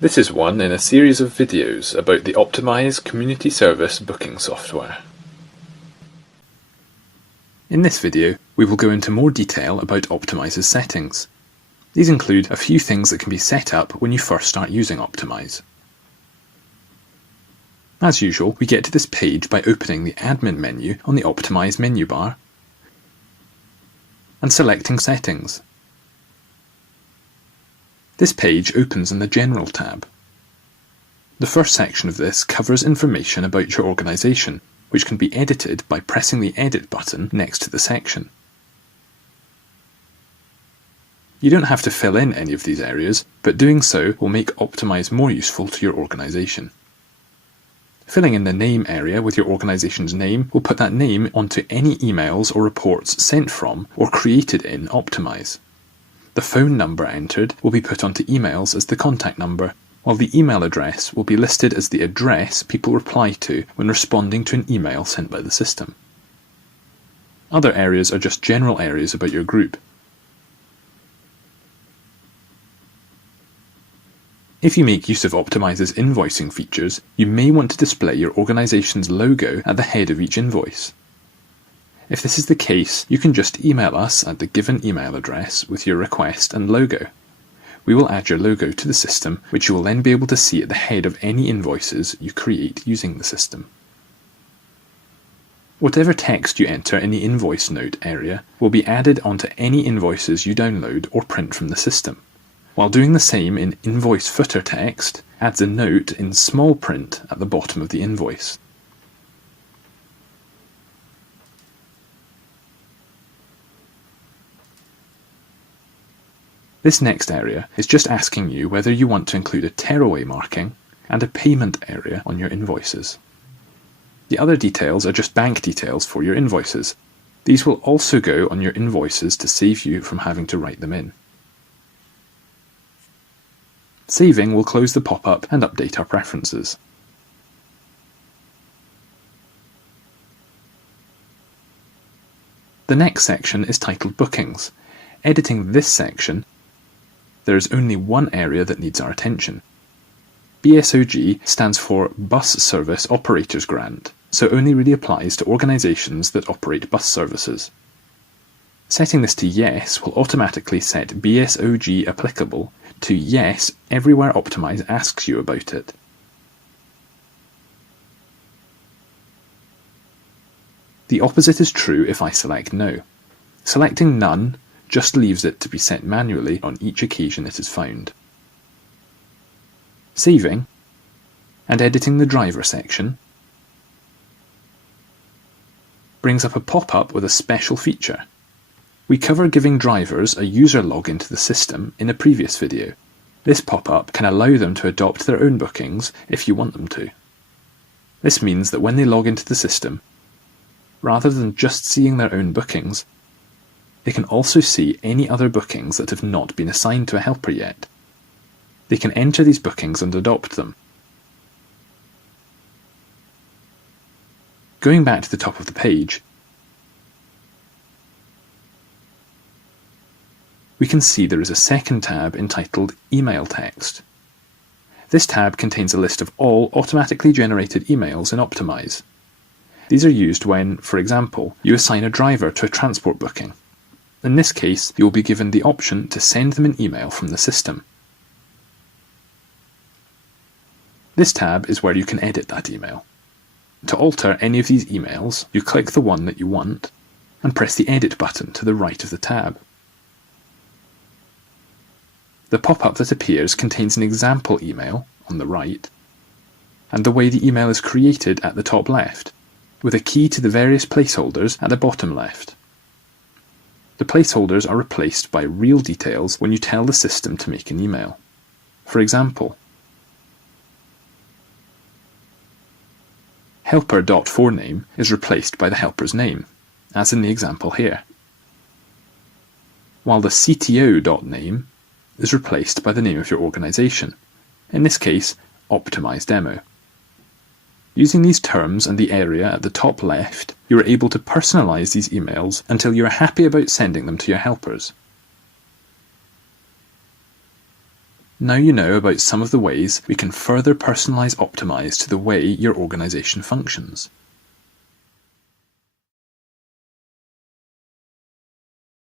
This is one in a series of videos about the OPTiMiSe community service booking software. In this video, we will go into more detail about OPTiMiSe's settings. These include a few things that can be set up when you first start using OPTiMiSe. As usual, we get to this page by opening the Admin menu on the OPTiMiSe menu bar and selecting Settings. This page opens in the General tab. The first section of this covers information about your organisation, which can be edited by pressing the Edit button next to the section. You don't have to fill in any of these areas, but doing so will make OPTiMiSe more useful to your organisation. Filling in the Name area with your organisation's name will put that name onto any emails or reports sent from or created in OPTiMiSe. The phone number entered will be put onto emails as the contact number, while the email address will be listed as the address people reply to when responding to an email sent by the system. Other areas are just general areas about your group. If you make use of OPTiMiSe's invoicing features, you may want to display your organisation's logo at the head of each invoice. If this is the case, you can just email us at the given email address with your request and logo. We will add your logo to the system, which you will then be able to see at the head of any invoices you create using the system. Whatever text you enter in the invoice note area will be added onto any invoices you download or print from the system. While doing the same in invoice footer text adds a note in small print at the bottom of the invoice. This next area is just asking you whether you want to include a tearaway marking and a payment area on your invoices. The other details are just bank details for your invoices. These will also go on your invoices to save you from having to write them in. Saving will close the pop-up and update our preferences. The next section is titled Bookings. Editing this section, there is only one area that needs our attention. BSOG stands for Bus Service Operators Grant, so only really applies to organisations that operate bus services. Setting this to Yes will automatically set BSOG applicable to Yes everywhere OPTiMiSe asks you about it. The opposite is true if I select No. Selecting None just leaves it to be set manually on each occasion it is found. Saving and editing the driver section brings up a pop-up with a special feature. We cover giving drivers a user login to the system in a previous video. This pop-up can allow them to adopt their own bookings if you want them to. This means that when they log into the system, rather than just seeing their own bookings, they can also see any other bookings that have not been assigned to a helper yet. They can enter these bookings and adopt them. Going back to the top of the page, we can see there is a second tab entitled Email Text. This tab contains a list of all automatically generated emails in OPTiMiSe. These are used when, for example, you assign a driver to a transport booking. In this case, you will be given the option to send them an email from the system. This tab is where you can edit that email. To alter any of these emails, you click the one that you want and press the Edit button to the right of the tab. The pop-up that appears contains an example email on the right and the way the email is created at the top left, with a key to the various placeholders at the bottom left. The placeholders are replaced by real details when you tell the system to make an email. For example, helper.forename is replaced by the helper's name, as in the example here, while the CTO.name is replaced by the name of your organisation, in this case, OPTiMiSe Demo. Using these terms and the area at the top left, you are able to personalise these emails until you are happy about sending them to your helpers. Now you know about some of the ways we can further personalize OPTiMiSe to the way your organization functions.